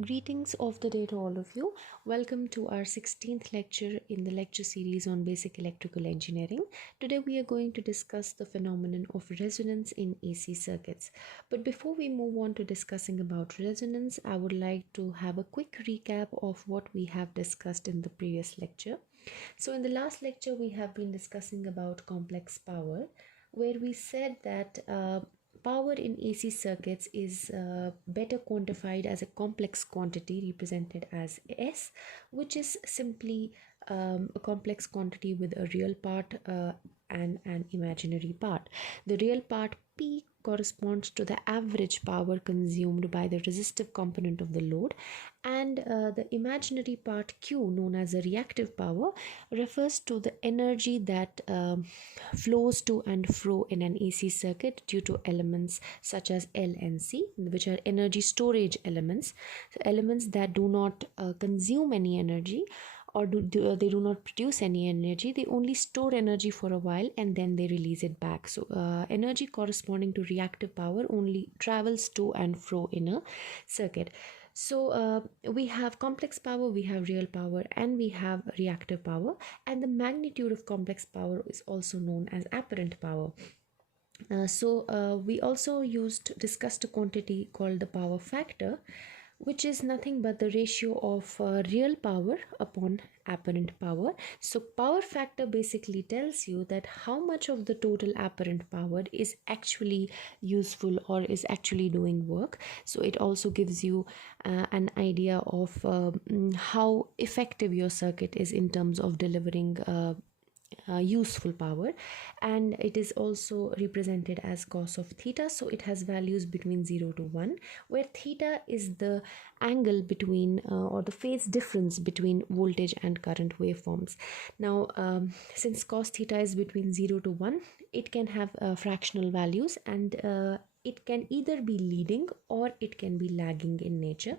Greetings of the day to all of you. Welcome to our 16th lecture in the lecture series on basic electrical engineering. Today we are going to discuss the phenomenon of resonance in AC circuits. But before we move on to discussing about resonance, I would like to have a quick recap of what we have discussed in the previous lecture. So in the last lecture we have been discussing about complex power, where we said that power in AC circuits is better quantified as a complex quantity represented as S, which is simply a complex quantity with a real part and an imaginary part. The real part P corresponds to the average power consumed by the resistive component of the load, and the imaginary part Q, known as the reactive power, refers to the energy that flows to and fro in an AC circuit due to elements such as L and C, which are energy storage elements, so elements that do not consume any energy, or they do not produce any energy. They only store energy for a while and then they release it back. So energy corresponding to reactive power only travels to and fro in a circuit. So we have complex power, we have real power, and we have reactive power, and the magnitude of complex power is also known as apparent power. We also discussed a quantity called the power factor, which is nothing but the ratio of real power upon apparent power. So power factor basically tells you that how much of the total apparent power is actually useful or is actually doing work. So it also gives you an idea of how effective your circuit is in terms of delivering useful power, and it is also represented as cos of theta. So it has values between 0 to 1, where theta is the angle between or the phase difference between voltage and current waveforms. Now since cos theta is between 0 to 1, it can have fractional values, and it can either be leading or it can be lagging in nature.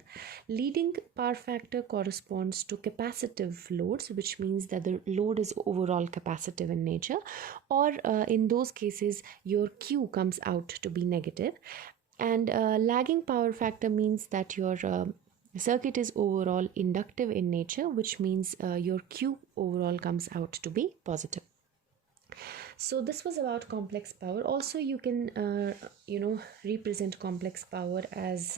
Leading power factor corresponds to capacitive loads, which means that the load is overall capacitive in nature, or in those cases your Q comes out to be negative. And lagging power factor means that your circuit is overall inductive in nature, which means your Q overall comes out to be positive. So this was about complex power. Also you can represent complex power as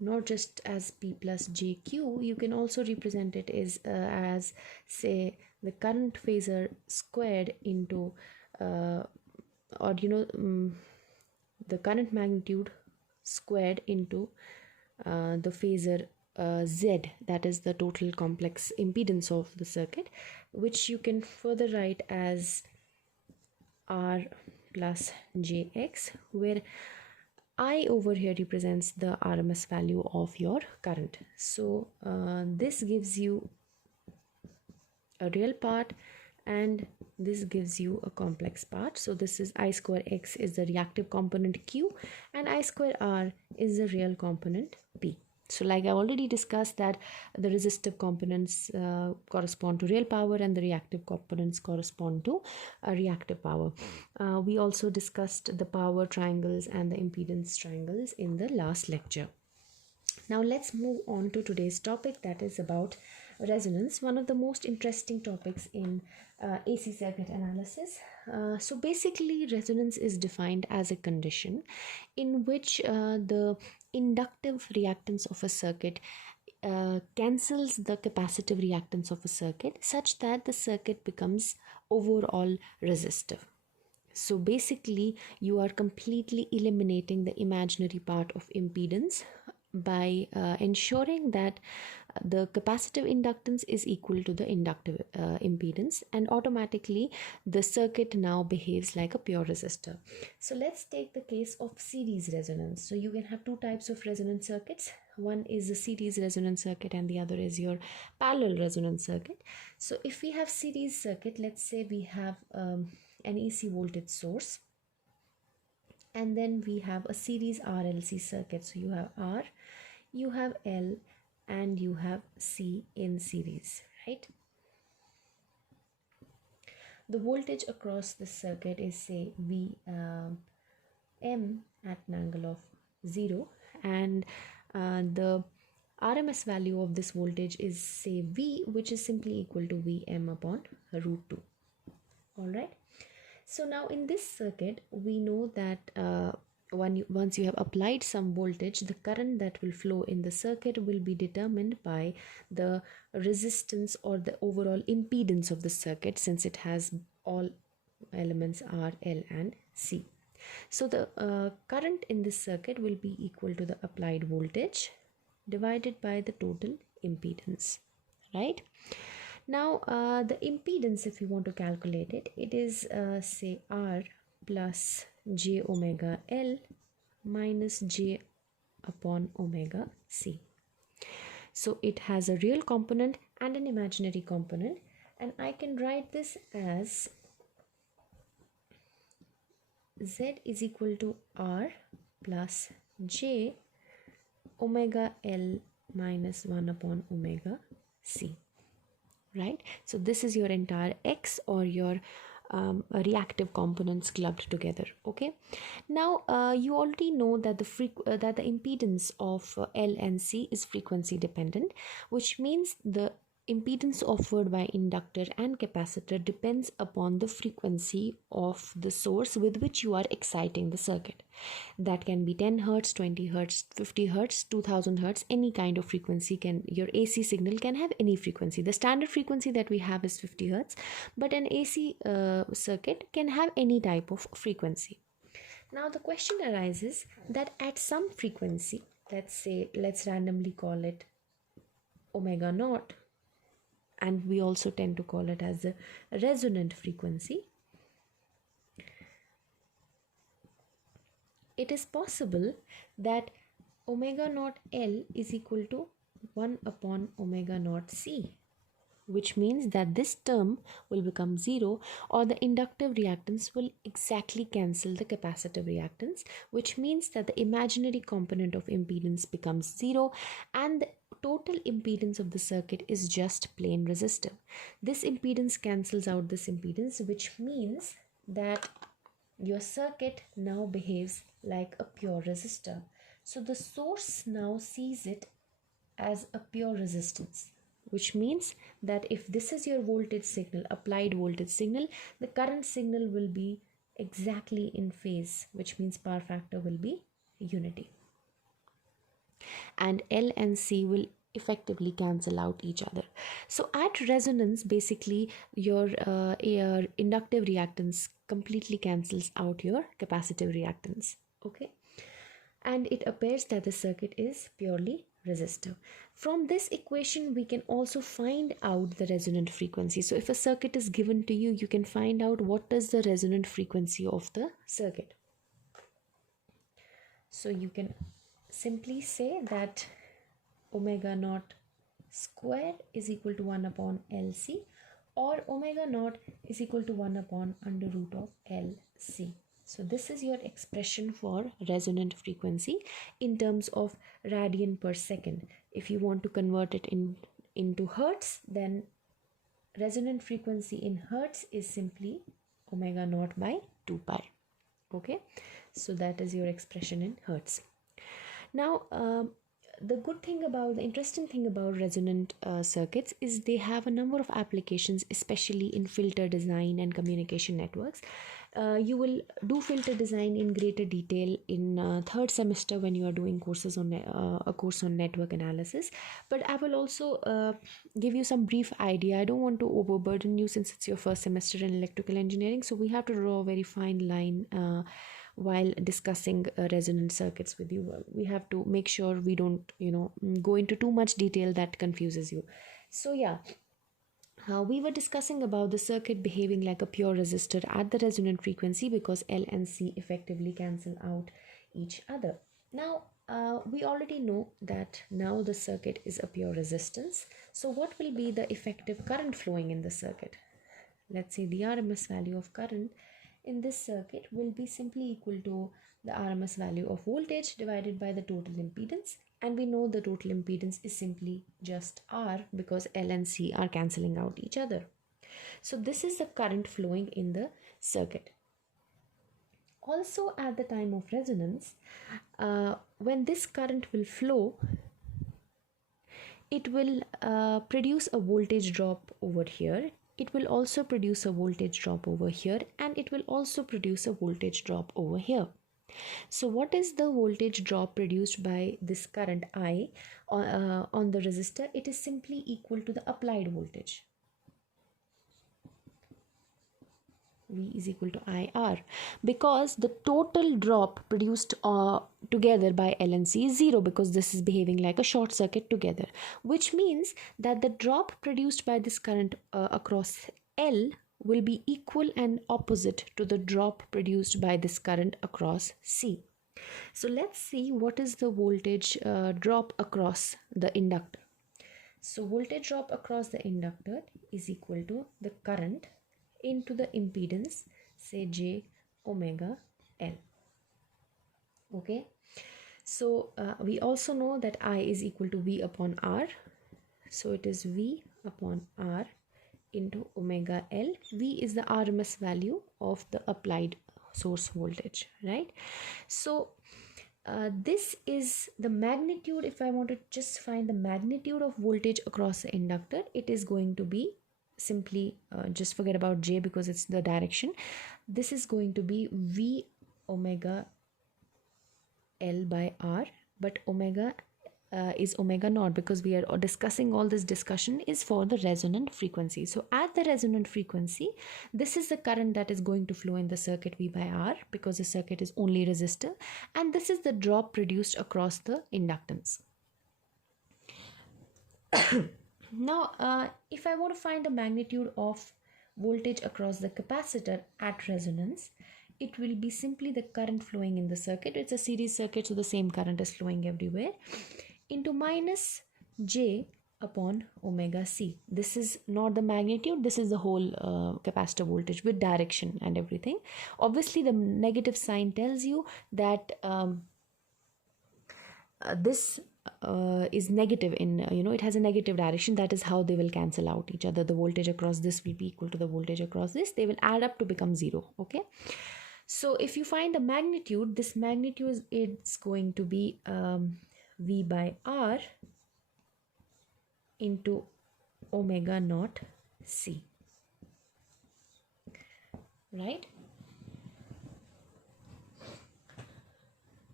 not just as P plus JQ. You can also represent it as say the current phasor squared into the current magnitude squared into the phasor Z, that is the total complex impedance of the circuit, which you can further write as R plus JX, where I over here represents the RMS value of your current. So this gives you a real part and this gives you a complex part. So this is I square X is the reactive component Q, and I square R is the real component P. So like I already discussed that the resistive components correspond to real power and the reactive components correspond to reactive power. We also discussed the power triangles and the impedance triangles in the last lecture. Now let's move on to today's topic, that is about resonance, one of the most interesting topics in AC circuit analysis. So basically resonance is defined as a condition in which the inductive reactance of a circuit cancels the capacitive reactance of a circuit such that the circuit becomes overall resistive. So basically you are completely eliminating the imaginary part of impedance by ensuring that the capacitive inductance is equal to the inductive impedance, and automatically the circuit now behaves like a pure resistor. So let's take the case of series resonance. So you can have two types of resonance circuits. One is a series resonance circuit and the other is your parallel resonance circuit. So if we have series circuit, let's say we have an AC voltage source, and then we have a series RLC circuit. So you have R, you have L, and you have C in series, right? The voltage across the circuit is say V M at an angle of 0, and the RMS value of this voltage is, say, V, which is simply equal to Vm upon root 2. Alright. So now in this circuit, we know that once you have applied some voltage, the current that will flow in the circuit will be determined by the resistance or the overall impedance of the circuit, since it has all elements R, L and C. So the current in this circuit will be equal to the applied voltage divided by the total impedance, right? Now the impedance, if you want to calculate it, it is say R plus j omega L minus j upon omega C. So it has a real component and an imaginary component, and I can write this as Z is equal to R plus j omega L minus 1 upon omega C. Right? So this is your entire X, or your reactive components clubbed together. Okay. Now you already know that the impedance of L and C is frequency dependent, which means the impedance offered by inductor and capacitor depends upon the frequency of the source with which you are exciting the circuit. That can be 10 Hz, 20 Hz, 50 Hz, 2000 Hz, any kind of frequency. Your AC signal can have any frequency. The standard frequency that we have is 50 Hz, but an AC circuit can have any type of frequency. Now the question arises that at some frequency, let's randomly call it omega naught, and we also tend to call it as the resonant frequency, it is possible that omega naught L is equal to 1 upon omega naught C, which means that this term will become 0, or the inductive reactance will exactly cancel the capacitive reactance, which means that the imaginary component of impedance becomes 0 and the total impedance of the circuit is just plain resistive. This impedance cancels out this impedance, which means that your circuit now behaves like a pure resistor. So the source now sees it as a pure resistance, which means that if this is your voltage signal, applied voltage signal, the current signal will be exactly in phase, which means power factor will be unity. And L and C will effectively cancel out each other. So at resonance, basically your inductive reactance completely cancels out your capacitive reactance. Okay, and it appears that the circuit is purely resistive. From this equation, we can also find out the resonant frequency. So if a circuit is given to you, you can find out what is the resonant frequency of the circuit. So you can simply say that omega naught squared is equal to 1 upon LC, or omega naught is equal to 1 upon under root of LC. So this is your expression for resonant frequency in terms of radian per second. If you want to convert it into hertz, then resonant frequency in hertz is simply omega naught by 2 pi. Okay, so that is your expression in hertz. Now the interesting thing about resonant circuits is they have a number of applications, especially in filter design and communication networks. You will do filter design in greater detail in third semester when you are doing courses on a course on network analysis. But I will also give you some brief idea. I don't want to overburden you since it's your first semester in electrical engineering, so we have to draw a very fine line while discussing resonant circuits with you. We have to make sure we don't go into too much detail that confuses you. So yeah, we were discussing about the circuit behaving like a pure resistor at the resonant frequency because L and C effectively cancel out each other. Now we already know that now the circuit is a pure resistance. So what will be the effective current flowing in the circuit? Let's say the RMS value of current in this circuit will be simply equal to the RMS value of voltage divided by the total impedance, and we know the total impedance is simply just R because L and C are cancelling out each other. So this is the current flowing in the circuit. Also at the time of resonance, when this current will flow, it will produce a voltage drop over here. It will also produce a voltage drop over here, and it will also produce a voltage drop over here. So what is the voltage drop produced by this current I on the resistor? It is simply equal to the applied voltage. V is equal to IR, because the total drop produced together by L and C is 0, because this is behaving like a short circuit together, which means that the drop produced by this current across L will be equal and opposite to the drop produced by this current across C. So let's see what is the voltage drop across the inductor. So voltage drop across the inductor is equal to the current into the impedance, say J omega L. Okay, so we also know that I is equal to V upon R. So it is V upon R into omega L. V is the RMS value of the applied source voltage, right? So this is the magnitude. If I want to just find the magnitude of voltage across the inductor, it is going to be simply just forget about J because it's the direction. This is going to be V omega L by R, but omega is omega naught, because we are discussing, all this discussion is for the resonant frequency. So at the resonant frequency, this is the current that is going to flow in the circuit V by R, because the circuit is only resistor, and this is the drop produced across the inductance. Now, if I want to find the magnitude of voltage across the capacitor at resonance, it will be simply the current flowing in the circuit. It's a series circuit, so the same current is flowing everywhere, into minus J upon omega C. This is not the magnitude, this is the whole capacitor voltage with direction and everything. Obviously, the negative sign tells you that this is negative in, it has a negative direction. That is how they will cancel out each other. The voltage across this will be equal to the voltage across this. They will add up to become 0. Okay. So if you find the magnitude, this magnitude is going to be V by R into omega naught C. Right?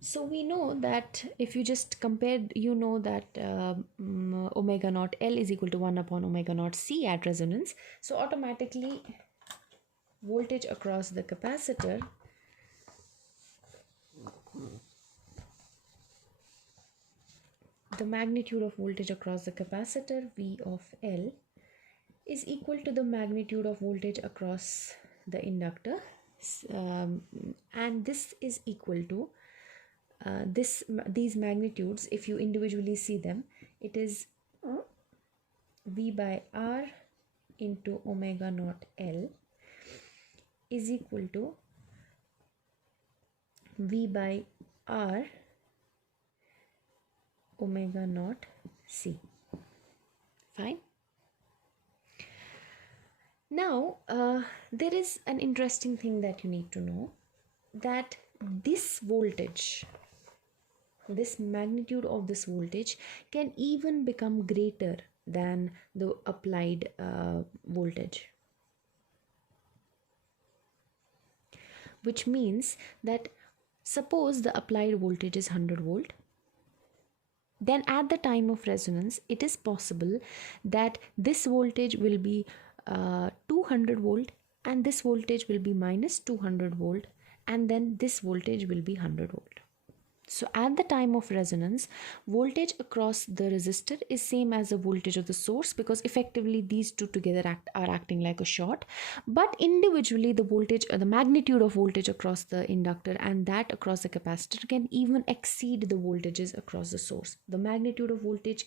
So we know that if you just compare, you know that omega naught L is equal to 1 upon omega naught C at resonance. So automatically voltage across the capacitor the magnitude of voltage across the capacitor V of L is equal to the magnitude of voltage across the inductor, and this is equal to these magnitudes. If you individually see them, it is V by R into omega naught L is equal to V by R omega naught C. Fine. Now, there is an interesting thing that you need to know, that this voltage, this magnitude of this voltage can even become greater than the applied voltage, which means that suppose the applied voltage is 100 volt, then at the time of resonance it is possible that this voltage will be 200 volt, and this voltage will be minus 200 volt, and then this voltage will be 100 volt. So at the time of resonance, voltage across the resistor is same as the voltage of the source, because effectively these two together are acting like a short. But individually the voltage, the magnitude of voltage across the inductor and that across the capacitor can even exceed the voltages across the source. The magnitude of voltage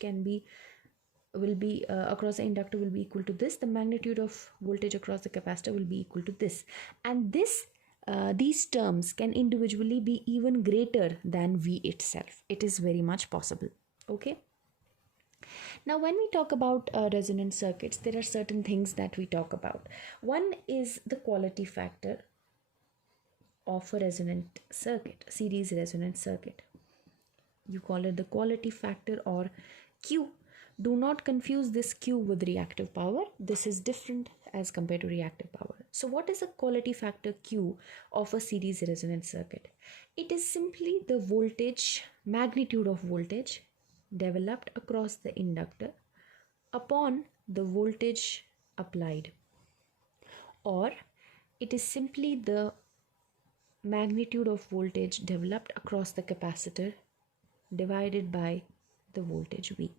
will be across the inductor will be equal to this. The magnitude of voltage across the capacitor will be equal to this, and these terms can individually be even greater than V itself. It is very much possible. Okay. Now, when we talk about resonant circuits, there are certain things that we talk about. One is the quality factor. of a resonant circuit, series resonant circuit. You call it the quality factor or Q. Do not confuse this Q with reactive power. This is different as compared to reactive power. So what is a quality factor Q of a series resonant circuit? It is simply the voltage, magnitude of voltage developed across the inductor upon the voltage applied, or it is simply the magnitude of voltage developed across the capacitor divided by the voltage V.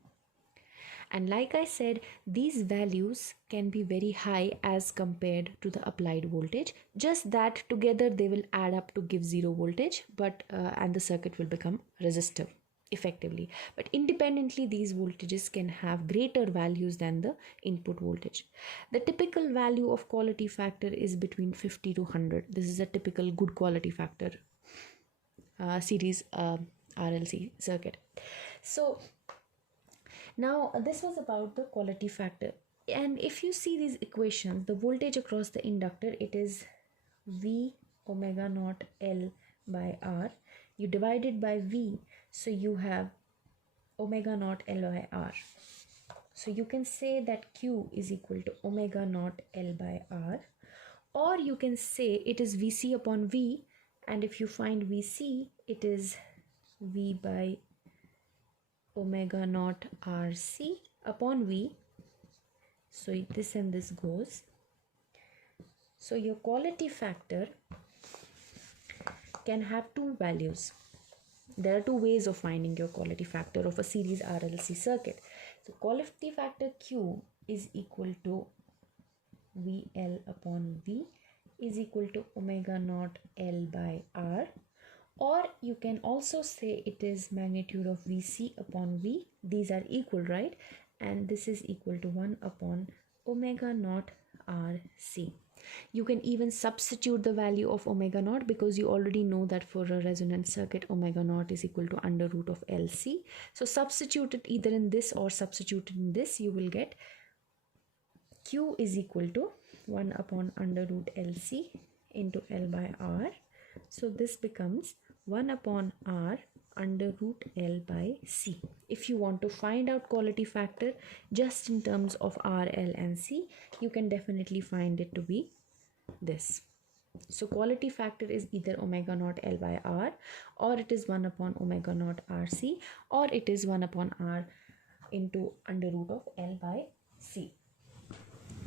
And like I said, these values can be very high as compared to the applied voltage, just that together they will add up to give zero voltage, but and the circuit will become resistive effectively. But independently, these voltages can have greater values than the input voltage. The typical value of quality factor is between 50 to 100. This is a typical good quality factor series RLC circuit. So now this was about the quality factor. And if you see these equations, the voltage across the inductor, it is V omega naught L by R. You divide it by V, so you have omega naught L by R. So you can say that Q is equal to omega naught L by R, or you can say it is VC upon V, and if you find VC, it is V by omega naught RC upon V. So this and this goes. So your quality factor can have two values. There are two ways of finding your quality factor of a series RLC circuit. So quality factor Q is equal to VL upon V is equal to omega naught L by R, or you can also say it is magnitude of VC upon V. These are equal, right? And this is equal to 1 upon omega naught RC. You can even substitute the value of omega naught, because you already know that for a resonant circuit omega naught is equal to under root of LC. So substitute it either in this or substitute it in this. You will get Q is equal to 1 upon under root LC into L by R. So this becomes 1 upon R under root L by C. If you want to find out quality factor just in terms of R, L and C, you can definitely find it to be this. So quality factor is either omega naught L by R, or it is 1 upon omega naught RC, or it is 1 upon R into under root of L by C.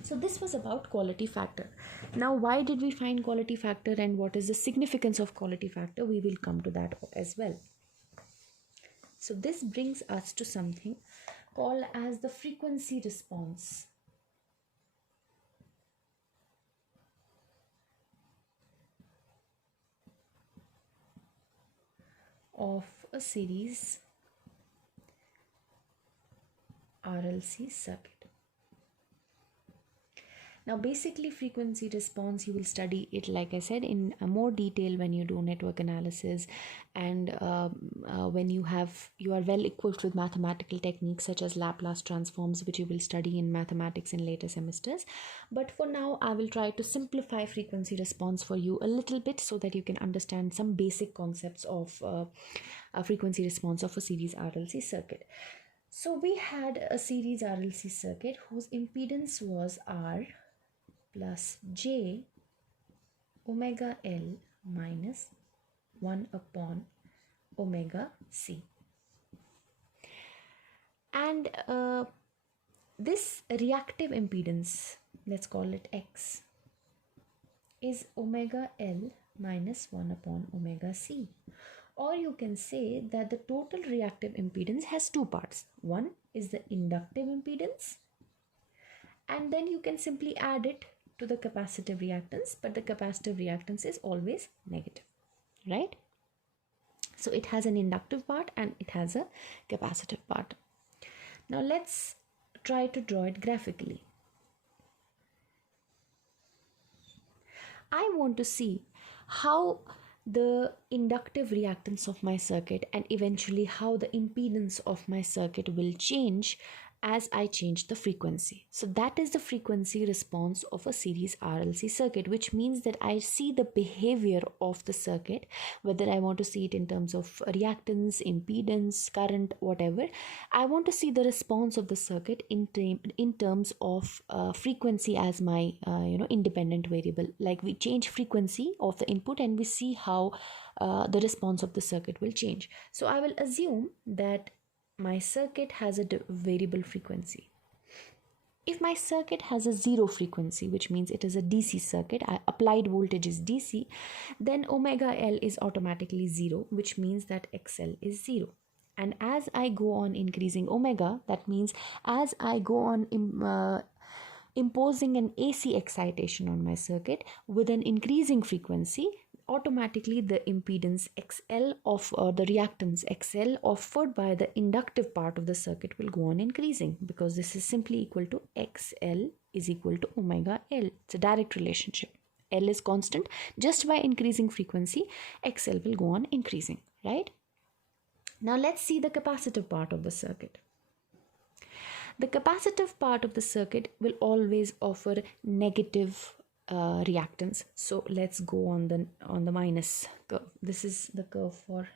So this was about quality factor. Now, why did we find quality factor and what is the significance of quality factor? We will come to that as well. So this brings us to something called as the frequency response. Of a series RLC circuit. Now basically frequency response, you will study it, like I said, in more detail when you do network analysis, and when you are well equipped with mathematical techniques such as Laplace transforms, which you will study in mathematics in later semesters. But for now I will try to simplify frequency response for you a little bit, so that you can understand some basic concepts of a frequency response of a series RLC circuit. So we had a series RLC circuit whose impedance was R plus J omega L minus 1 upon omega C. And this reactive impedance, let's call it X, is omega L minus 1 upon omega C. Or you can say that the total reactive impedance has two parts. One is the inductive impedance, and then you can simply add it to the capacitive reactance, but the capacitive reactance is always negative, right? So it has an inductive part and it has a capacitive part. Now let's try to draw it graphically. I want to see how the inductive reactance of my circuit and eventually how the impedance of my circuit will change as I change the frequency. So that is the frequency response of a series RLC circuit, which means that I see the behavior of the circuit, whether I want to see it in terms of reactance, impedance, current, whatever. I want to see the response of the circuit in terms of frequency as my independent variable. Like we change frequency of the input and we see how the response of the circuit will change. So I will assume that my circuit has a variable frequency. If my circuit has a zero frequency, which means it is a DC circuit, applied voltage is DC, then omega L is automatically zero, which means that XL is zero. And as I go on increasing omega, that means as I go on imposing an AC excitation on my circuit with an increasing frequency, automatically the impedance XL of the reactance XL offered by the inductive part of the circuit will go on increasing, because this is simply equal to XL is equal to omega L. It's a direct relationship. L is constant. Just by increasing frequency, XL will go on increasing, right? Now let's see the capacitive part of the circuit. The capacitive part of the circuit will always offer negative reactance. So let's go on the minus curve. This is the curve for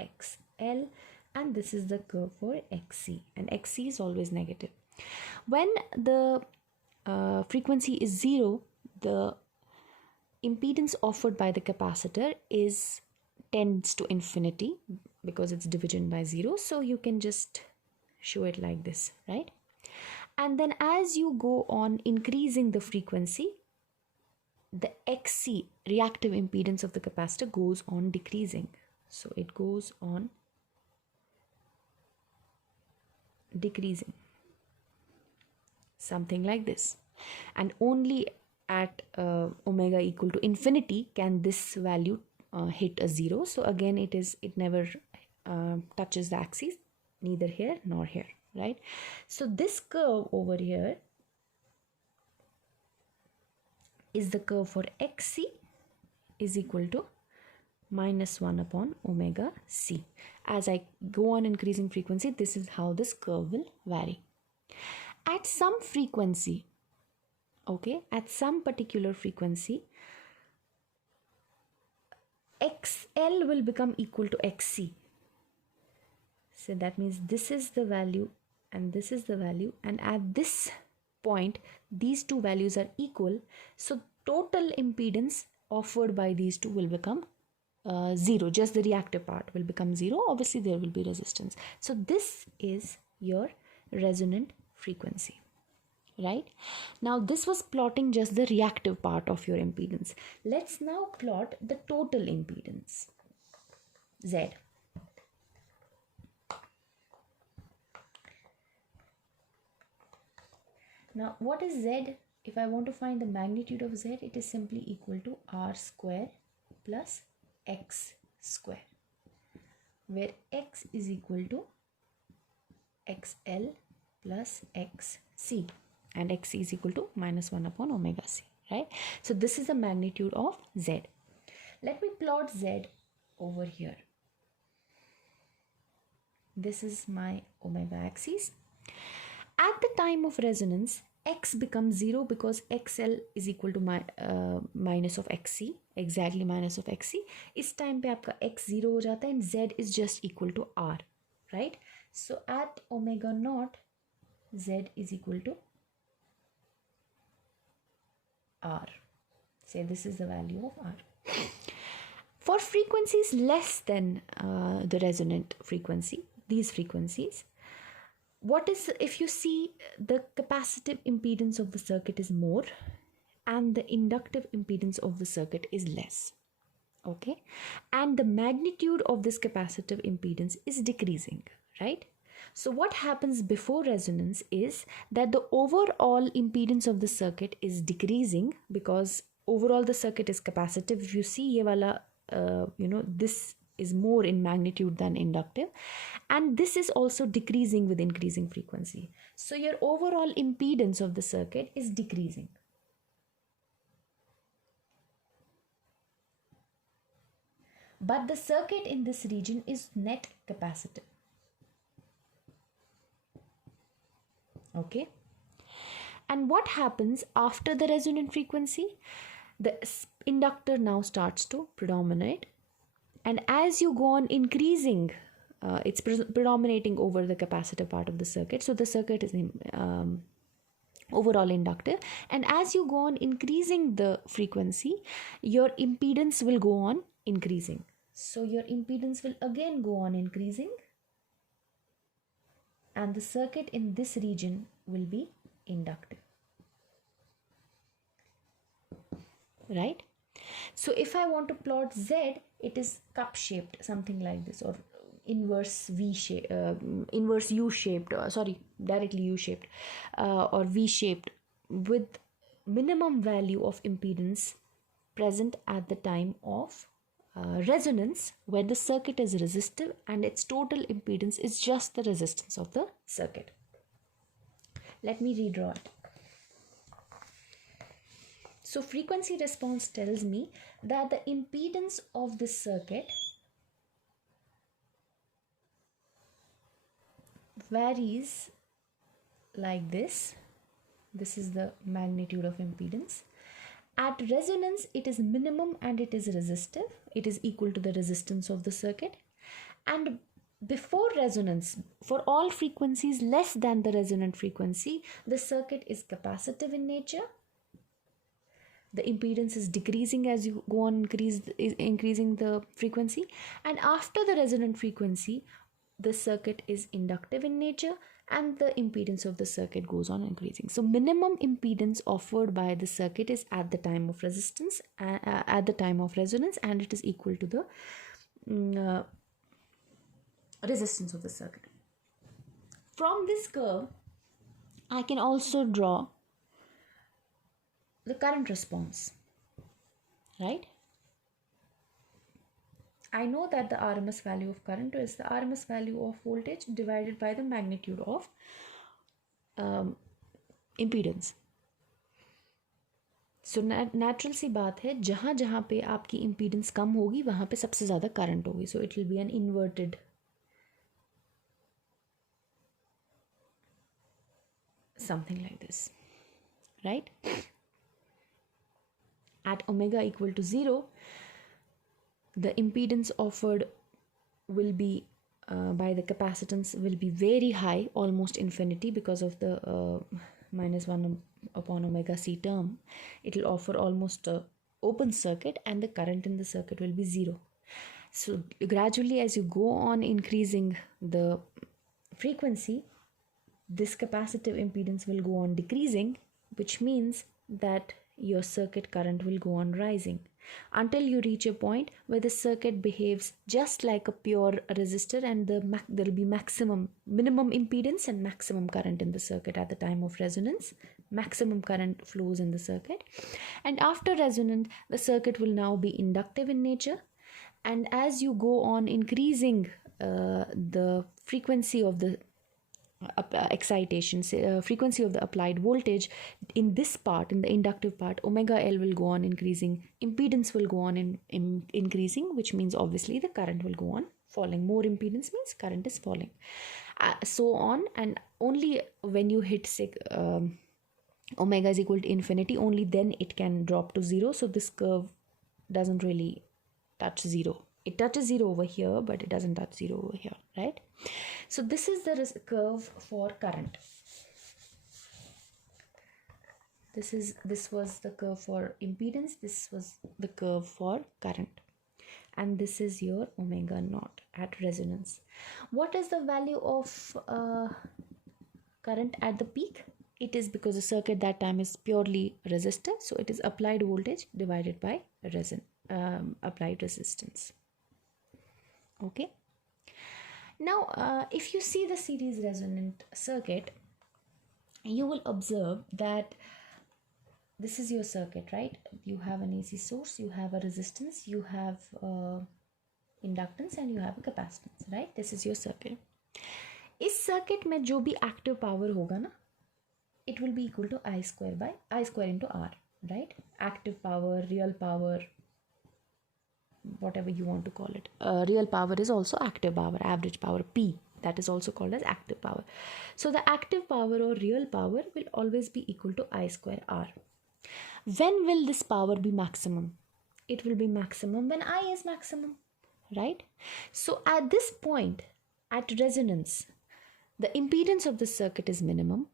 XL and this is the curve for XC, and XC is always negative. When the frequency is zero, the impedance offered by the capacitor tends to infinity because it's division by zero. So you can just show it like this, right? And then as you go on increasing the frequency, the XC, reactive impedance of the capacitor, goes on decreasing. So it goes on decreasing, something like this. And only at omega equal to infinity can this value hit a zero. So again, it never touches the axis, neither here nor here, right? So this curve over here is the curve for XC is equal to minus 1 upon omega C. As I go on increasing frequency, this is how this curve will vary. At some frequency, okay, at some particular frequency, XL will become equal to XC. So that means this is the value and this is the value, and at this point these two values are equal. So total impedance offered by these two will become zero. Just the reactive part will become zero. Obviously there will be resistance. So this is your resonant frequency, right? Now this was plotting just the reactive part of your impedance. Let's now plot the total impedance, Z. Now what is Z? If I want to find the magnitude of Z, it is simply equal to R square plus X square, where X is equal to XL plus XC and XC is equal to minus 1 upon omega C, right? So this is the magnitude of Z. Let me plot Z over here. This is my omega axis. At the time of resonance, X becomes 0 because XL is equal to minus of XC, exactly minus of XC. इस time पे आपका X 0 हो जाता है and Z is just equal to R, right? So at omega naught, Z is equal to R. Say this is the value of R. For frequencies less than the resonant frequency, these frequencies, what is, if you see, the capacitive impedance of the circuit is more and the inductive impedance of the circuit is less, okay, and the magnitude of this capacitive impedance is decreasing, right? So what happens before resonance is that the overall impedance of the circuit is decreasing because overall the circuit is capacitive. If you see ye wala, this is more in magnitude than inductive, and this is also decreasing with increasing frequency. So your overall impedance of the circuit is decreasing. But the circuit in this region is net capacitive. Okay. And what happens after the resonant frequency? The inductor now starts to predominate, and as you go on increasing, it's predominating over the capacitor part of the circuit, so the circuit is overall inductive, and as you go on increasing the frequency, your impedance will go on increasing. So your impedance will again go on increasing, and the circuit in this region will be inductive, right? So if I want to plot Z, it is cup shaped, something like this, or inverse V shape, inverse U shaped, directly U shaped, or V shaped, with minimum value of impedance present at the time of resonance, where the circuit is resistive and its total impedance is just the resistance of the circuit. Let me redraw it. So frequency response tells me that the impedance of this circuit varies like this. This is the magnitude of impedance. At resonance, it is minimum and it is resistive. It is equal to the resistance of the circuit. And before resonance, for all frequencies less than the resonant frequency, the circuit is capacitive in nature. The impedance is decreasing as you go on increasing the frequency. And after the resonant frequency, the circuit is inductive in nature, and the impedance of the circuit goes on increasing. So minimum impedance offered by the circuit is at the time of resistance, at the time of resonance, and it is equal to the resistance of the circuit. From this curve, I can also draw the current response, right? I know that the RMS value of current is the RMS value of voltage divided by the magnitude of impedance. So natural सी बात है, जहाँ जहाँ पे आपकी impedance कम होगी वहाँ पे सबसे ज़्यादा current होगी. So it will be an inverted something like this, right? At omega equal to 0, the impedance offered will be by the capacitance will be very high, almost infinity, because of the minus 1 upon omega c term. It will offer almost a open circuit, and the current in the circuit will be 0. So gradually, as you go on increasing the frequency, this capacitive impedance will go on decreasing, which means that your circuit current will go on rising until you reach a point where the circuit behaves just like a pure resistor, and there will be minimum impedance and maximum current in the circuit at the time of resonance. Maximum current flows in the circuit, and after resonance, the circuit will now be inductive in nature. And as you go on increasing the frequency of the excitation, frequency of the applied voltage, in this part, in the inductive part, omega L will go on increasing, impedance will go on increasing, which means obviously the current will go on falling. More impedance means current is falling, so on. And only when you hit omega is equal to infinity, only then it can drop to 0. So this curve doesn't really touch 0. It touches 0 over here, but it doesn't touch 0 over here, right? So this is the curve for current. This was the curve for impedance. This was the curve for current. And this is your omega naught at resonance. What is the value of current at the peak? It is, because the circuit that time is purely resistive, so it is applied voltage divided by applied resistance. Okay. Now, if you see the series resonant circuit, you will observe that this is your circuit, right? You have an AC source, you have a resistance, you have inductance, and you have a capacitance, right? This is your circuit. इस circuit में जो भी active power होगा ना, it will be equal to I square into R, right? Active power, real power, whatever you want to call it. Real power is also active power, average power, P, That is also called as active power. So the active power or real power will always be equal to I square R. When will this power be maximum? It will be maximum when I is maximum, right? So at this point, at resonance, the impedance of the circuit is minimum,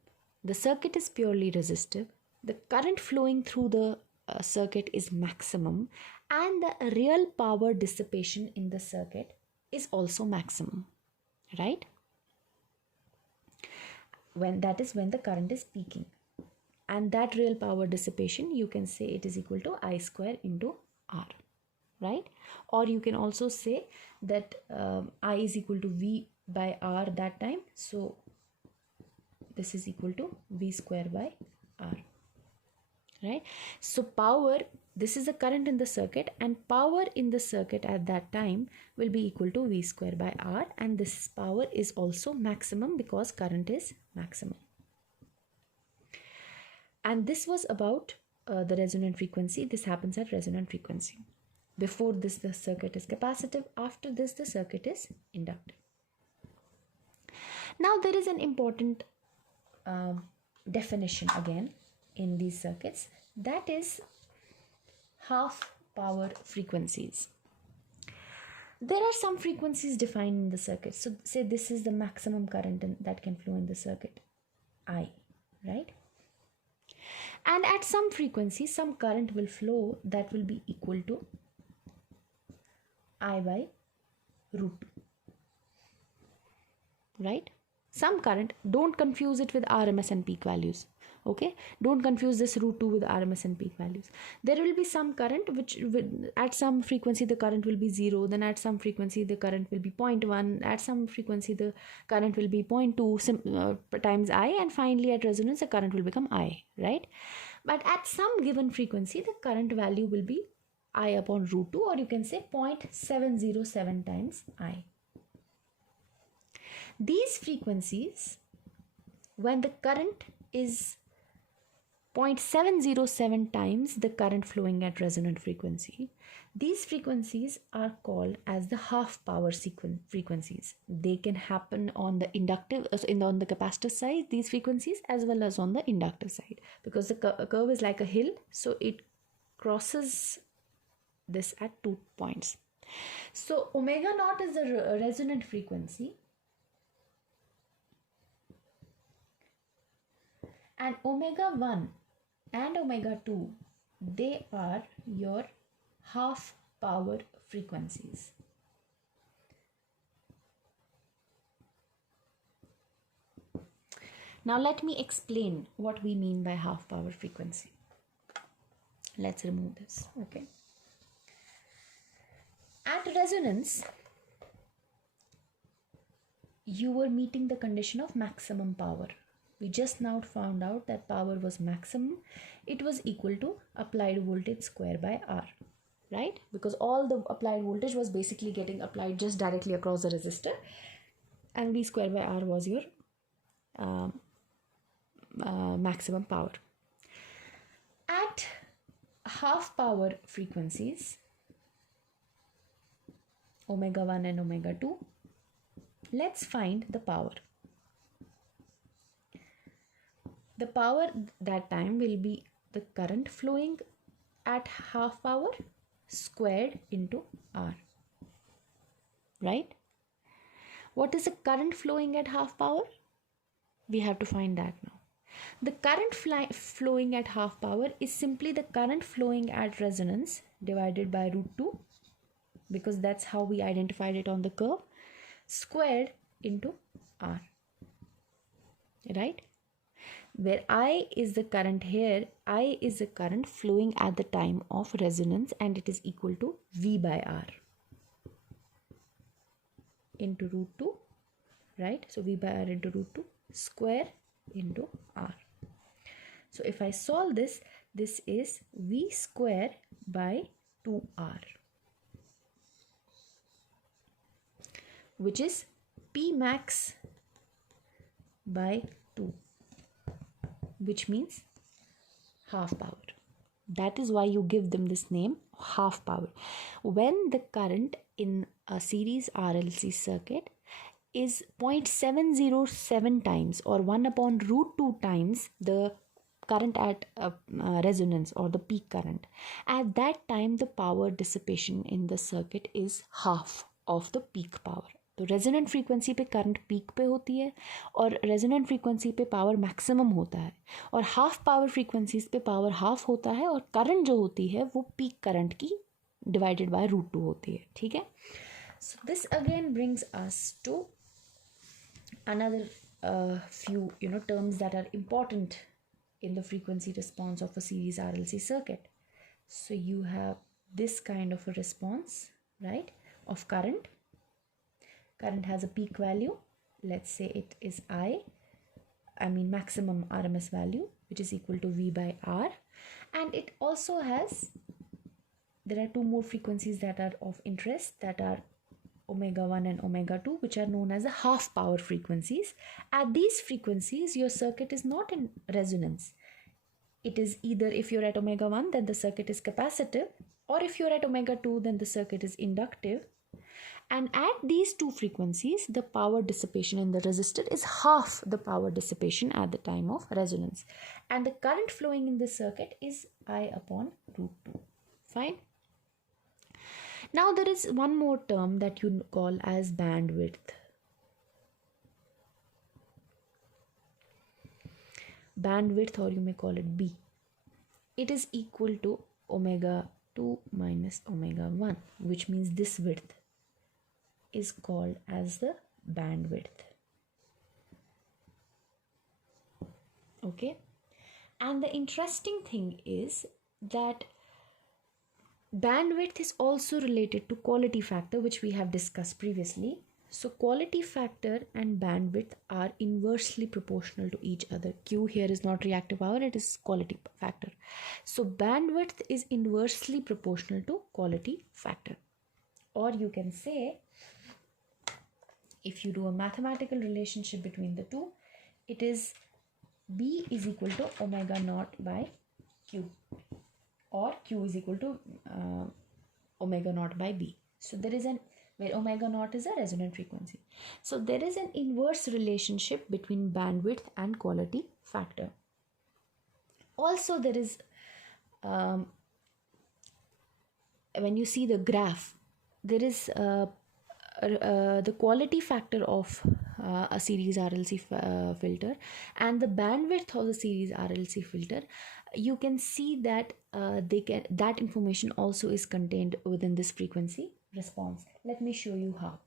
the circuit is purely resistive, the current flowing through the circuit is maximum, and the real power dissipation in the circuit is also maximum, right? When the current is peaking. And that real power dissipation, you can say it is equal to I square into R, right? Or you can also say that I is equal to V by R that time. So this is equal to V square by R, right? So power, this is the current in the circuit, and power in the circuit at that time will be equal to V square by R, and this power is also maximum because current is maximum. And this was about the resonant frequency. This happens at resonant frequency. Before this, the circuit is capacitive. After this, the circuit is inductive. Now, there is an important definition again in these circuits. That is half power frequencies. There are some frequencies defined in the circuit. So, say this is the maximum current that can flow in the circuit, I, right? And at some frequency, some current will flow that will be equal to I by root 2, right? Some current, don't confuse it with RMS and peak values, okay? Don't confuse this root 2 with RMS and peak values. There will be some current which at some frequency the current will be 0, then at some frequency the current will be 0.1, at some frequency the current will be 0.2 times I, and finally at resonance the current will become I, right? But at some given frequency the current value will be I upon root 2, or you can say 0.707 times I. These frequencies, when the current is 0.707 times the current flowing at resonant frequency, these frequencies are called as the half power frequencies. They can happen on the inductive, on the capacitor side, these frequencies, as well as on the inductive side, because the curve is like a hill, so it crosses this at 2 points. So omega naught is the resonant frequency, and omega 1 and omega 2, they are your half power frequencies. Now let me explain what we mean by half power frequency. Let's remove this, okay? At resonance, you were meeting the condition of maximum power. We just now found out that power was maximum. It was equal to applied voltage square by R, right? Because all the applied voltage was basically getting applied just directly across the resistor, and V square by R was your maximum power. At half power frequencies, omega 1 and omega 2, let's find the power. The power that time will be the current flowing at half power squared into R, right? What is the current flowing at half power? We have to find that now. The current flowing at half power is simply the current flowing at resonance divided by root 2, because that's how we identified it on the curve, squared into R, right? Where I is the current here, I is the current flowing at the time of resonance, and it is equal to V by R into root 2, right? So V by R into root 2 square into R. So if I solve this, this is V square by 2R, which is P max by 2, which means half power. That is why you give them this name, half power. When the current in a series RLC circuit is 0.707 times or 1 upon root 2 times the current at resonance or the peak current. At that time, the power dissipation in the circuit is half of the peak power. तो resonant frequency पे current peak पे होती है और resonant frequency पे power maximum होता है, और हाफ पावर फ्रीक्वेंसीज पे पावर हाफ होता है, और करंट जो होती है वो पीक करंट की डिवाइडेड बाय रूट 2 होती है. ठीक है. So this again brings us to another few terms that are important in the frequency response of a series RLC circuit. So you have this kind of a response, right, of current. Current has a peak value. Let's say it is I mean maximum RMS value, which is equal to V by R. And it also has, there are two more frequencies that are of interest, that are omega 1 and omega 2, which are known as the half power frequencies. At these frequencies, your circuit is not in resonance. It is either, if you're at omega 1, then the circuit is capacitive, or if you're at omega 2, then the circuit is inductive. And at these two frequencies, the power dissipation in the resistor is half the power dissipation at the time of resonance. And the current flowing in this circuit is I upon root 2. Fine. Now there is one more term that you call as bandwidth. Bandwidth, or you may call it B. It is equal to omega 2 minus omega 1, which means this width is called as the bandwidth. Okay. And the interesting thing is that bandwidth is also related to quality factor, which we have discussed previously. So quality factor and bandwidth are inversely proportional to each other. Q here is not reactive power, it is quality factor. So bandwidth is inversely proportional to quality factor. Or you can say, if you do a mathematical relationship between the two, it is B is equal to omega naught by Q, or Q is equal to omega naught by B. So there is where omega naught is a resonant frequency. So there is an inverse relationship between bandwidth and quality factor. Also there is, when you see the graph, there is the quality factor of a series RLC filter and the bandwidth of the series RLC filter. You can see that that information also is contained within this frequency response. Let me show you how.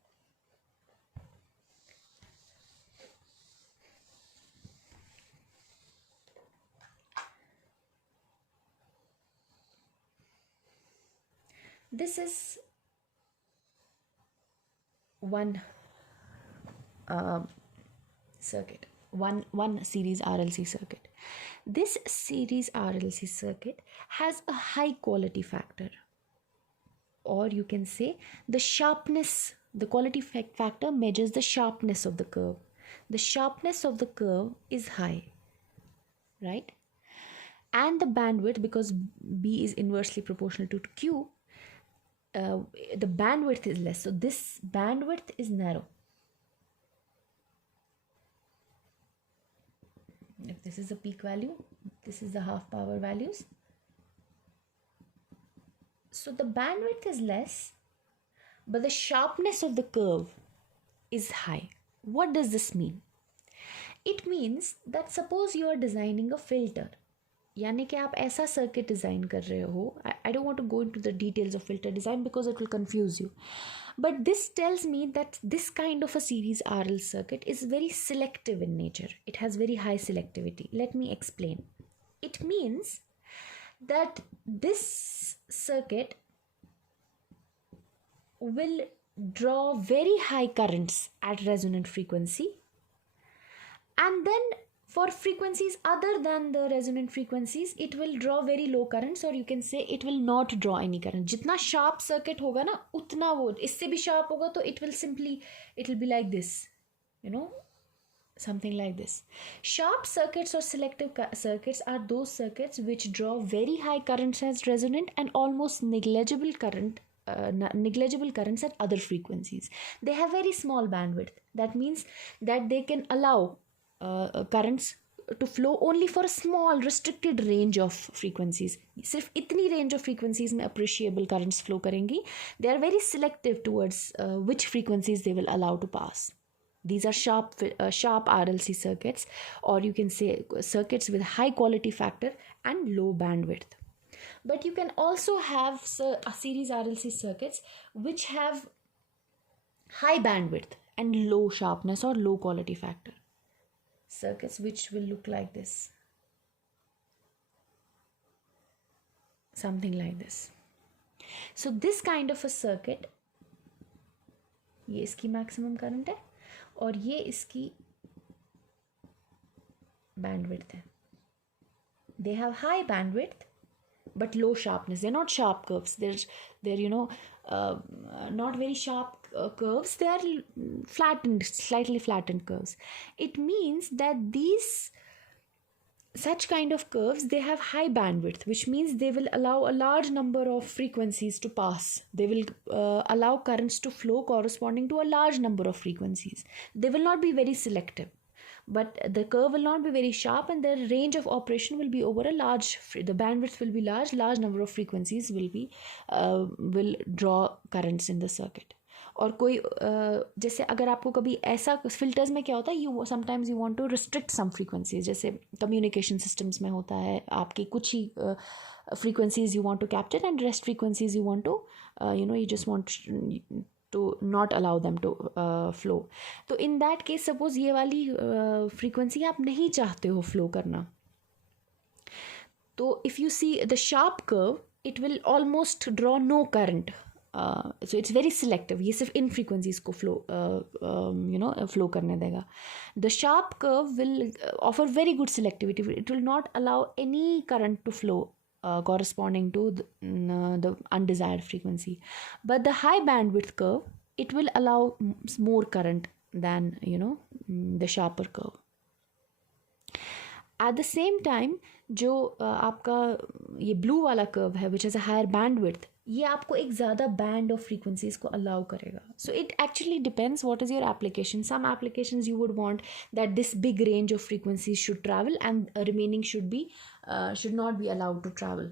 This is one circuit, one series RLC circuit. This series RLC circuit has a high quality factor, or you can say the sharpness. The quality factor measures the sharpness of the curve. The sharpness of the curve is high, right? And the bandwidth, because B is inversely proportional to Q, the bandwidth is less. So this bandwidth is narrow. If this is the peak value, this is the half power values. So the bandwidth is less, but the sharpness of the curve is high. What does this mean? It means that suppose you are designing a filter, यानी कि आप ऐसा circuit design कर रहे हो. I don't want to go into the details of filter design because it will confuse you. But this tells me that this kind of a series RL circuit is very selective in nature. It has very high selectivity. Let me explain. It means that this circuit will draw very high currents at resonant frequency, and then for frequencies other than the resonant frequencies, it will draw very low currents, or you can say it will not draw any current. जितना sharp circuit होगा ना, उतना वो, इससे भी sharp होगा तो it will be like this, something like this. Sharp circuits or selective circuits are those circuits which draw very high currents as resonant and almost negligible current negligible currents at other frequencies. They have very small bandwidth. That means that they can allow currents to flow only for a small restricted range of frequencies. सिर्फ इतनी range of frequencies में appreciable currents flow करेंगी. They are very selective towards which frequencies they will allow to pass. These are sharp RLC circuits, or you can say circuits with high quality factor and low bandwidth. But you can also have a series RLC circuits which have high bandwidth and low sharpness or low quality factor. Circuits which will look like this. Something like this. So this kind of a circuit, ये इसकी maximum current है और ये इसकी bandwidth है. They have high bandwidth but low sharpness. They're not sharp curves. They're not very sharp curves. They are flattened, slightly flattened curves. It means that such kind of curves, they have high bandwidth, which means they will allow a large number of frequencies to pass. They will allow currents to flow corresponding to a large number of frequencies. They will not be very selective, but the curve will not be very sharp, and their range of operation will be over a large, the bandwidth will be large number of frequencies will draw currents in the circuit. और कोई जैसे अगर आपको कभी ऐसा filters में क्या होता है, you sometimes you want to restrict some frequencies, जैसे कम्युनिकेशन सिस्टम्स में होता है, आपकी कुछ ही frequencies you want to capture and rest frequencies you want to you just want to not allow them to flow. तो in that case suppose ये वाली frequency आप नहीं चाहते हो flow करना, तो if you see the sharp curve, it will almost draw no current. So it's very selective. ये सिर्फ इन frequencies को flow करने देगा. The sharp curve will offer very good selectivity. It will not allow any current to flow corresponding to the undesired frequency. But the high bandwidth curve, it will allow more current than the sharper curve. At the same time, जो आपका ये blue वाला curve है, which has a higher bandwidth, ये आपको एक ज़्यादा band of frequencies को allow करेगा. So it actually depends what is your application. Some applications you would want that this big range of frequencies should travel, and remaining should not be allowed to travel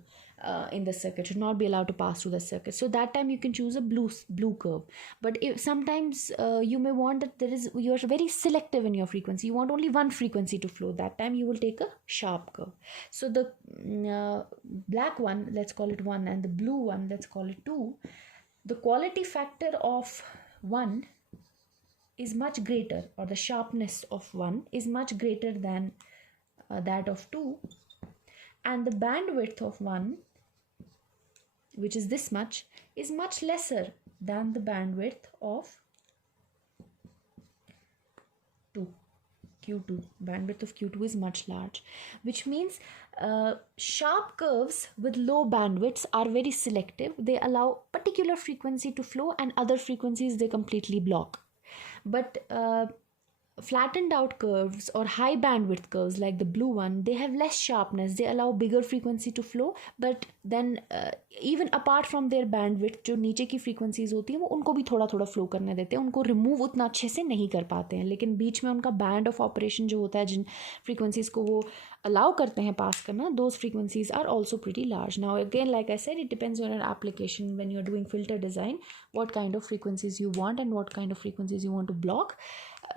in the circuit, should not be allowed to pass through the circuit. So that time you can choose a blue curve. But if sometimes you may want that you are very selective in your frequency, you want only one frequency to flow, that time you will take a sharp curve. So the black one, let's call it 1, and the blue one, let's call it 2. The quality factor of 1 is much greater, or the sharpness of 1 is much greater than that of 2, and the bandwidth of 1, which is this much, is much lesser than the bandwidth of 2. Q2, bandwidth of Q2 is much large, which means sharp curves with low bandwidths are very selective. They allow particular frequency to flow, and other frequencies they completely block. But flattened out curves or high bandwidth curves like the blue one, they have less sharpness, they allow bigger frequency to flow, but then even apart from their bandwidth, जो नीचे की frequencies होती हैं वो उनको भी थोड़ा थोड़ा flow करने देते हैं, उनको remove उतना अच्छे से नहीं कर पाते हैं, लेकिन बीच में उनका band of operation जो होता है, जिन frequencies को वो allow करते हैं pass करना, those frequencies are also pretty large. Now again, like I said, it depends on your application. When you're doing filter design, what kind of frequencies you want and what kind of frequencies you want to block,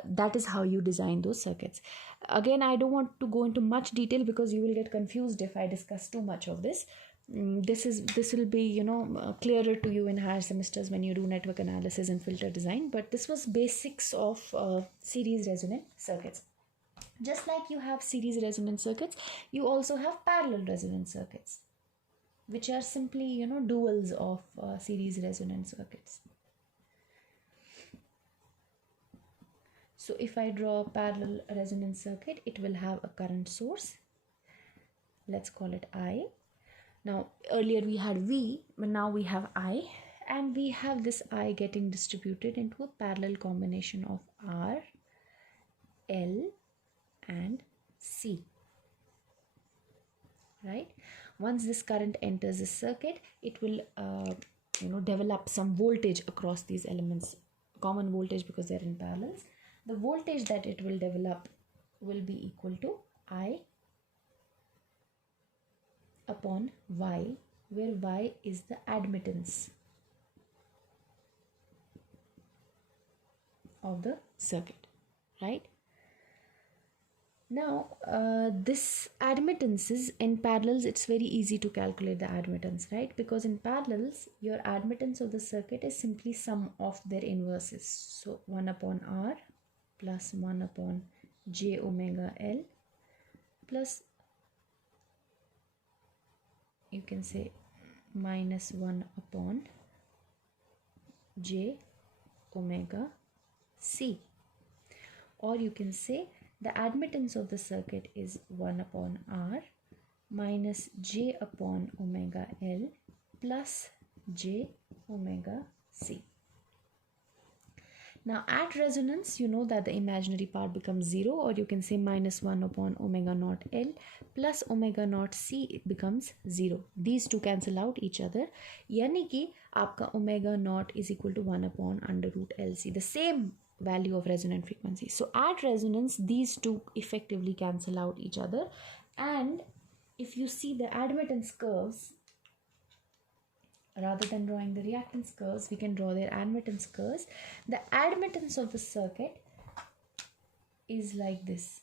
that is how you design those circuits. Again, I don't want to go into much detail because you will get confused if I discuss too much of this. This will be clearer to you in higher semesters when you do network analysis and filter design, but this was basics of series resonant circuits. Just like you have series resonant circuits, you also have parallel resonant circuits, which are simply duals of series resonant circuits. So if I draw a parallel resonant circuit, it will have a current source. Let's call it I. Now earlier we had V, but now we have I, and we have this I getting distributed into a parallel combination of R, L and C. Right? Once this current enters the circuit, it will develop some voltage across these elements, common voltage because they're in parallels. The voltage that it will develop will be equal to I upon Y, where Y is the admittance of the circuit, right? Now, this admittances in parallels, it's very easy to calculate the admittance, right? Because in parallels, your admittance of the circuit is simply sum of their inverses. So 1 upon R plus 1 upon j omega L plus, you can say, minus 1 upon j omega C. Or you can say the admittance of the circuit is 1 upon R minus j upon omega L plus j omega C. Now at resonance, you know that the imaginary part becomes 0, or you can say minus 1 upon omega naught L plus omega naught C, it becomes 0. These two cancel out each other. Yani ki aapka omega naught is equal to 1 upon under root LC, the same value of resonant frequency. So at resonance, these two effectively cancel out each other. And if you see the admittance curves, rather than drawing the reactance curves, we can draw their admittance curves. The admittance of the circuit is like this.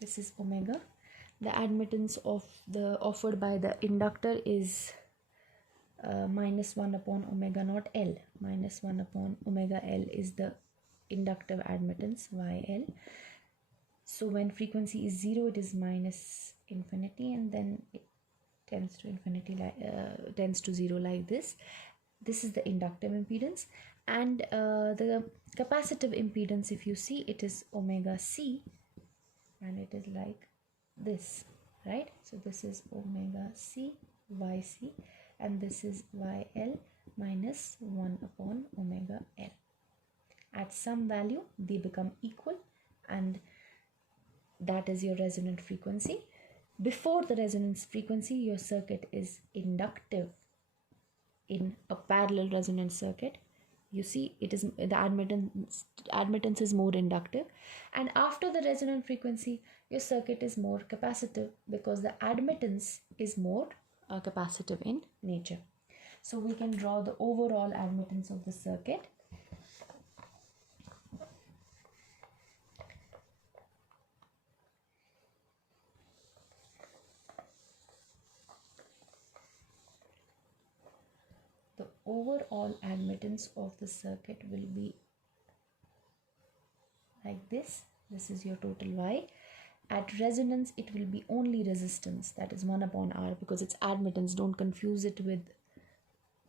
This is omega. The admittance of the offered by the inductor is minus 1 upon omega naught L. Minus 1 upon omega L is the inductive admittance YL. So when frequency is 0, it is minus infinity, and then it tends to infinity, tends to 0 like this. This is the inductive impedance, and the capacitive impedance, if you see, it is omega C, and it is like this, right? So this is omega C YC, and this is YL minus 1 upon omega L. At some value, they become equal, and that is your resonant frequency. Before the resonance frequency, your circuit is inductive in a parallel resonance circuit. You see, it is the admittance is more inductive, and after the resonant frequency, your circuit is more capacitive because the admittance is more capacitive in nature. So we can draw the overall admittance of the circuit. The overall admittance of the circuit will be like this. This is your total Y. At resonance, it will be only resistance, that is 1 upon R, because it's admittance. Don't confuse it with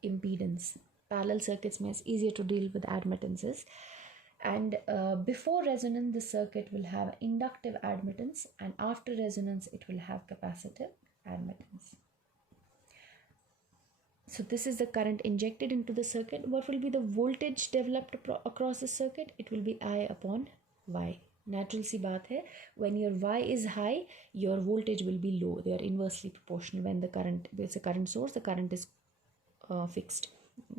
impedance. Parallel circuits means easier to deal with admittances. And before resonance, the circuit will have inductive admittance, and after resonance, it will have capacitive admittance. So this is the current injected into the circuit. What will be the voltage developed across the circuit? It will be I upon Y. Natural सी बात है, when your Y is high, your voltage will be low. They are inversely proportional. When the current, it's a current source, the current is fixed.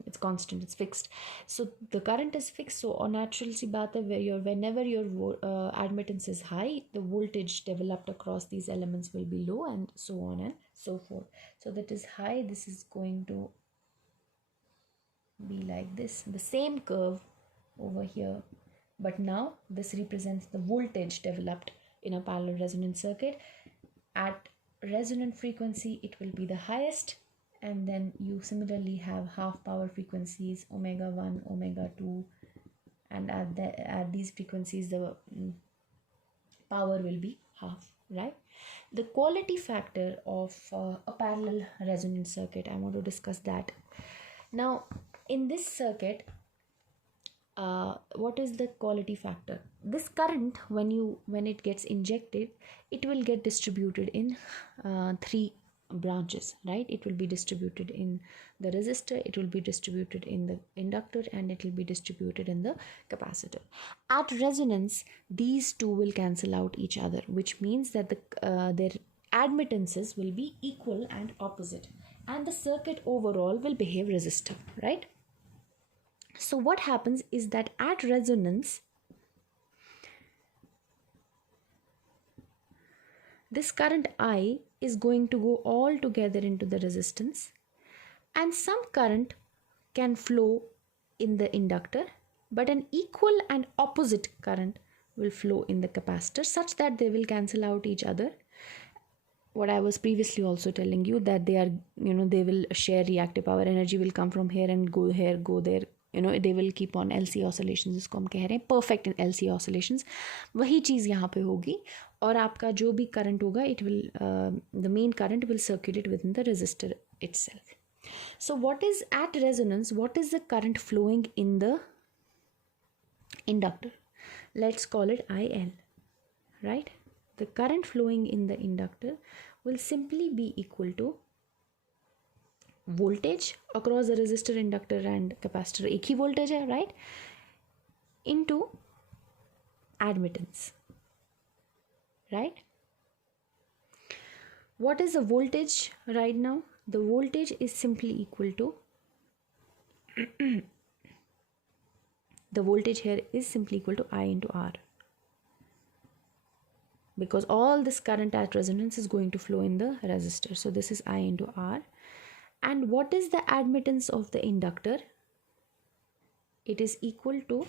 It's constant, it's fixed. So the current is fixed. So on natural सी बात है, whenever your admittance is high, the voltage developed across these elements will be low, and so on and so forth. So that is high. This is going to be like this. The same curve over here. But now this represents the voltage developed in a parallel resonance circuit. At resonant frequency, it will be the highest, and then you similarly have half power frequencies, omega 1, omega 2, and at these frequencies the power will be half, right? The quality factor of a parallel resonance circuit, I want to discuss that. Now in this circuit, what is the quality factor? This current, when it gets injected, it will get distributed in three branches, right? It will be distributed in the resistor, it will be distributed in the inductor, and it will be distributed in the capacitor. At resonance, these two will cancel out each other, which means that their admittances will be equal and opposite, and the circuit overall will behave resistive, right? So what happens is that at resonance, this current I is going to go all together into the resistance, and some current can flow in the inductor, but an equal and opposite current will flow in the capacitor, such that they will cancel out each other. What I was previously also telling you, that they are, they will share reactive power, energy will come from here and go here, go there, they will keep on LC oscillations, जिसको हम कह रहे हैं perfect in LC oscillations, वही चीज़ यहाँ पे होगी, और आपका जो भी current होगा, it will the main current will circulate within the resistor itself. So what is at resonance, what is the current flowing in the inductor? Let's call it IL, right? The current flowing in the inductor will simply be equal to voltage across the resistor, inductor and capacitor, एक ही voltage है, right? Into admittance, right? What is the voltage right now? The voltage is simply equal to the voltage here is simply equal to I into R, because all this current at resonance is going to flow in the resistor. So this is I into R. And what is the admittance of the inductor? It is equal to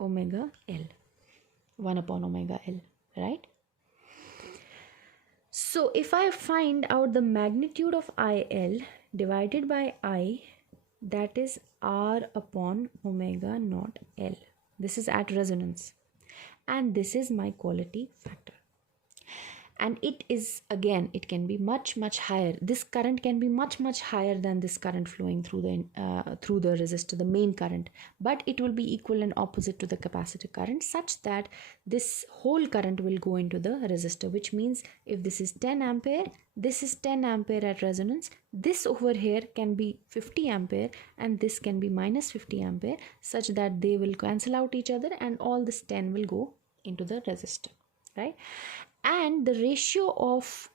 omega L, 1 upon omega L, right? So if I find out the magnitude of IL divided by I, that is R upon omega naught L. This is at resonance, and this is my quality factor. And it is, again, it can be much higher. This current can be much higher than this current flowing through the resistor, the main current, but it will be equal and opposite to the capacitor current, such that this whole current will go into the resistor, which means if this is 10 ampere, this is 10 ampere at resonance, this over here can be 50 ampere, and this can be minus 50 ampere, such that they will cancel out each other, and all this 10 will go into the resistor, right? And the ratio of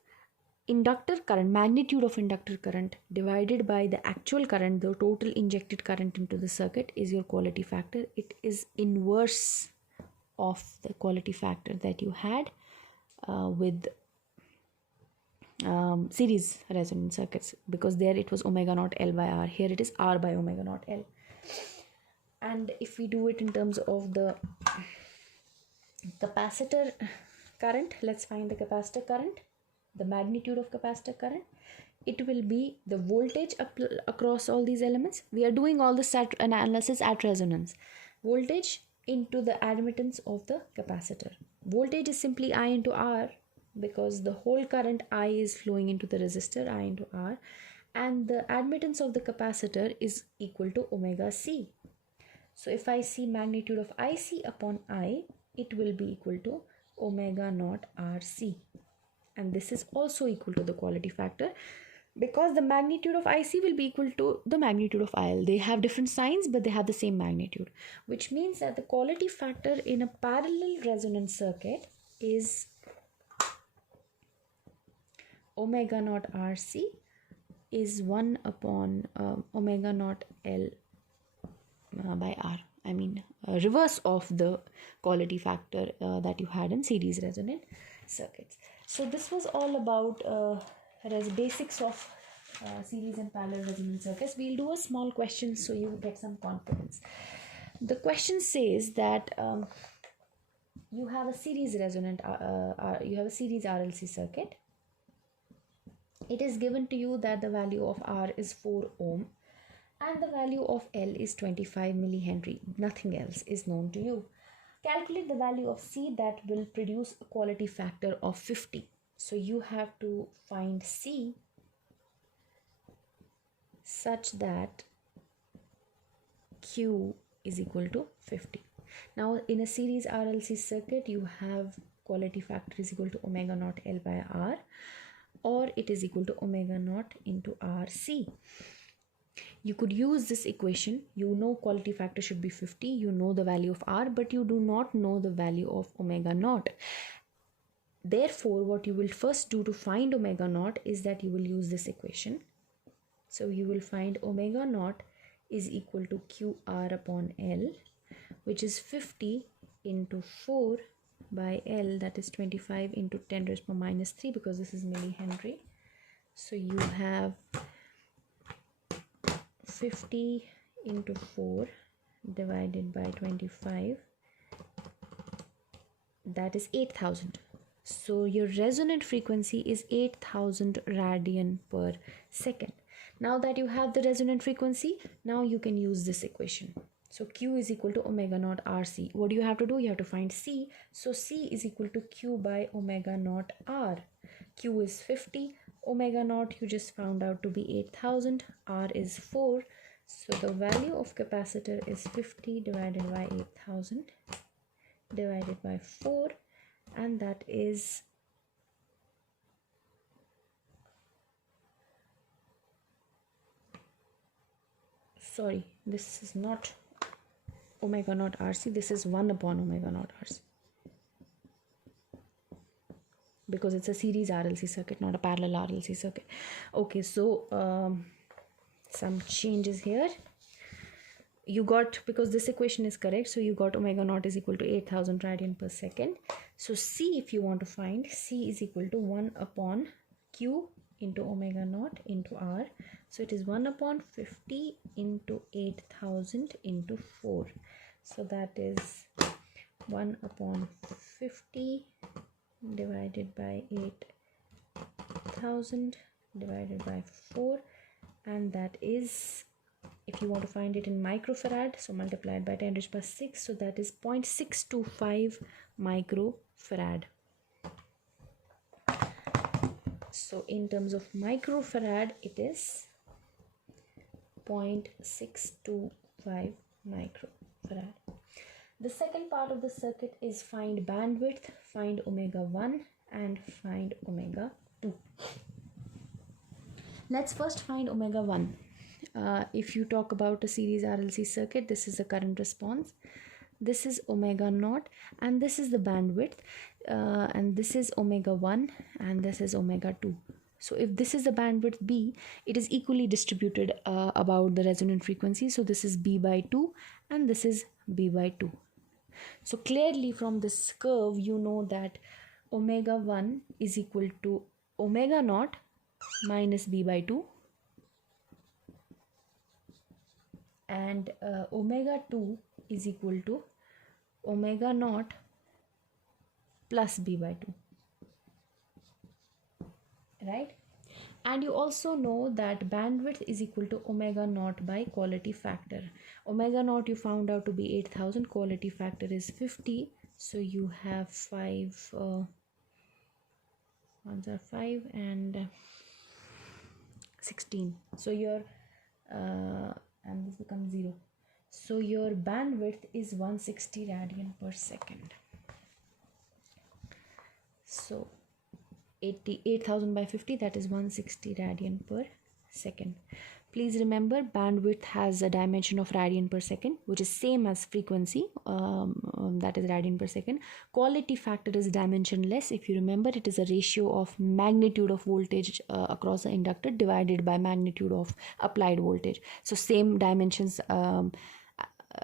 inductor current, magnitude of inductor current divided by the actual current, the total injected current into the circuit, is your quality factor. It is inverse of the quality factor that you had with series resonant circuits, because there it was omega naught L by R. Here it is R by omega naught L. And if we do it in terms of the capacitor current, let's find the capacitor current, the magnitude of capacitor current. It will be the voltage across all these elements. We are doing all this analysis at resonance. Voltage into the admittance of the capacitor. Voltage is simply I into R, because the whole current I is flowing into the resistor, I into R, and the admittance of the capacitor is equal to omega C. So if I see magnitude of IC upon I, it will be equal to omega naught RC, and this is also equal to the quality factor, because the magnitude of IC will be equal to the magnitude of IL. They have different signs, but they have the same magnitude, which means that the quality factor in a parallel resonance circuit is omega naught RC is 1 upon omega naught L by R. I mean, reverse of the quality factor that you had in series resonant circuits. So this was all about basics of series and parallel resonant circuits. We'll do a small question so you get some confidence. The question says that you have a series resonant, you have a series RLC circuit. It is given to you that the value of R is 4 ohm. And the value of L is 25 millihenry. Nothing else is known to you. Calculate the value of C that will produce a quality factor of 50. So you have to find C such that Q is equal to 50. Now in a series RLC circuit, you have quality factor is equal to omega naught L by R, or it is equal to omega naught into RC. You could use this equation. You know quality factor should be 50, you know the value of R, but you do not know the value of omega naught. Therefore, what you will first do to find omega naught is that you will use this equation. So you will find omega naught is equal to QR upon L, which is 50 into 4 by L, that is 25 into 10 raised to minus 3, because this is millihenry. So you have 50 into 4 divided by 25, that is 8000. So your resonant frequency is 8000 radian per second. Now that you have the resonant frequency, now you can use this equation. So Q is equal to omega naught RC. What do you have to do? You have to find C. So C is equal to Q by omega naught R. Q is 50. Omega naught you just found out to be 8000. R is 4. So the value of capacitor is 50 divided by 8000 divided by 4. And that is this is not omega naught RC, this is 1 upon omega naught RC, because it's a series RLC circuit, not a parallel RLC circuit. Okay, so some changes here. You got, because this equation is correct, so you got omega naught is equal to 8000 radian per second. So C, if you want to find, C is equal to 1 upon Q into omega naught into R. So it is 1 upon 50 into 8000 into 4. So that is 1 upon 50 divided by 8000 divided by 4, and that is, if you want to find it in microfarad, so multiplied by 10 raised by 6, so that is 0.625 microfarad. So in terms of microfarad, it is 0.625 microfarad. The second part of the circuit is find bandwidth, find omega 1 and find omega 2. Let's first find omega 1. If you talk about a series RLC circuit, this is the current response, this is omega naught, and this is the bandwidth, and this is omega 1 and this is omega 2. So if this is the bandwidth B, it is equally distributed about the resonant frequency. So this is B by 2 and this is B by 2. So clearly from this curve, you know that omega 1 is equal to omega naught minus B by 2, and omega 2 is equal to omega naught plus B by 2, right? And you also know that bandwidth is equal to omega naught by quality factor. Omega naught you found out to be 8000, quality factor is 50, so you have 5 ones are 5 and 16, so your and this becomes 0, so your bandwidth is 160 radian per second. So 8000 by 50, that is 160 radian per second. Please remember, bandwidth has a dimension of radian per second, which is same as frequency, that is radian per second. Quality factor is dimensionless. If you remember, it is a ratio of magnitude of voltage across the inductor divided by magnitude of applied voltage. So same dimensions on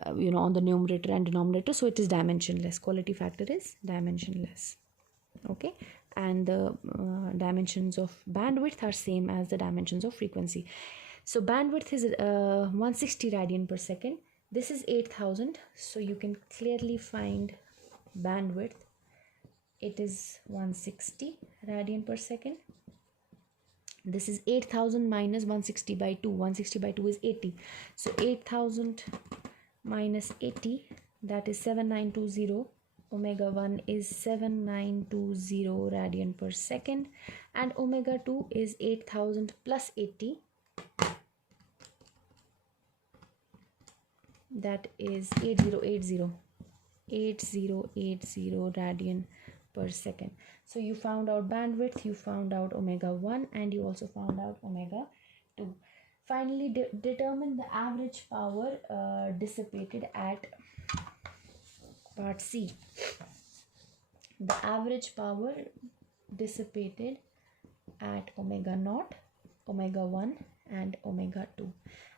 the numerator and denominator, so it is dimensionless. Quality factor is dimensionless. Okay, and the dimensions of bandwidth are same as the dimensions of frequency. So bandwidth is 160 radian per second. This is 8000, so you can clearly find bandwidth. It is 160 radian per second. This is 8000 minus 160 by 2. 160 by 2 is 80. So 8000 minus 80, that is 7920. Omega 1 is 7920 radian per second, and omega 2 is 8000 plus 80, that is 8080 radian per second. So you found out bandwidth, you found out omega 1, and you also found out omega 2. Finally, determine the average power dissipated at part C. The average power dissipated at omega 0, omega 1 and omega 2.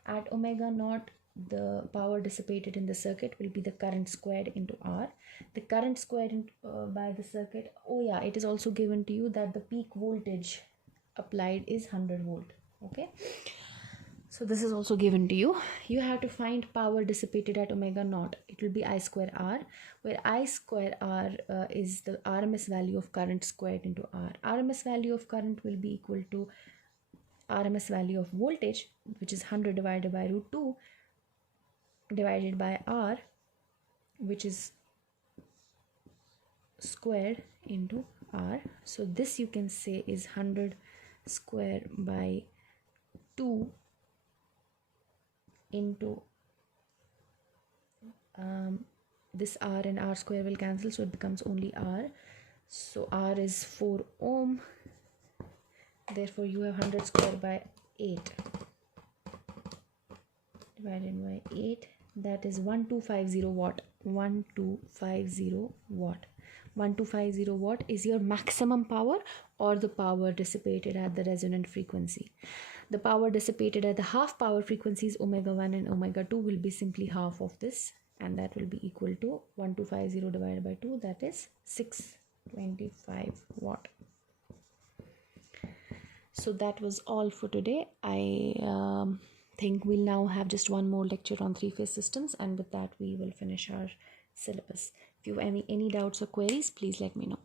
At omega 0, the power dissipated in the circuit will be the current squared into R. The current squared by the circuit, oh yeah, it is also given to you that the peak voltage applied is 100 volt. Okay, so this is also given to you. You have to find power dissipated at omega 0. It will be I square R, where I square R is the RMS value of current squared into R. RMS value of current will be equal to RMS value of voltage, which is 100 divided by root 2 divided by R, which is squared into R. So this you can say is 100 square by 2 into this R and R square will cancel, so it becomes only R. So R is 4 ohm. Therefore you have 100 square by 8 divided by 8, that is 1250 watt. 1250 watt. 1250 watt is your maximum power, or the power dissipated at the resonant frequency. The power dissipated at the half power frequencies omega 1 and omega 2 will be simply half of this, and that will be equal to 1250 divided by 2, that is 625 watt. So that was all for today. I think we'll now have just one more lecture on three-phase systems, and with that we will finish our syllabus. If you have any doubts or queries, please let me know.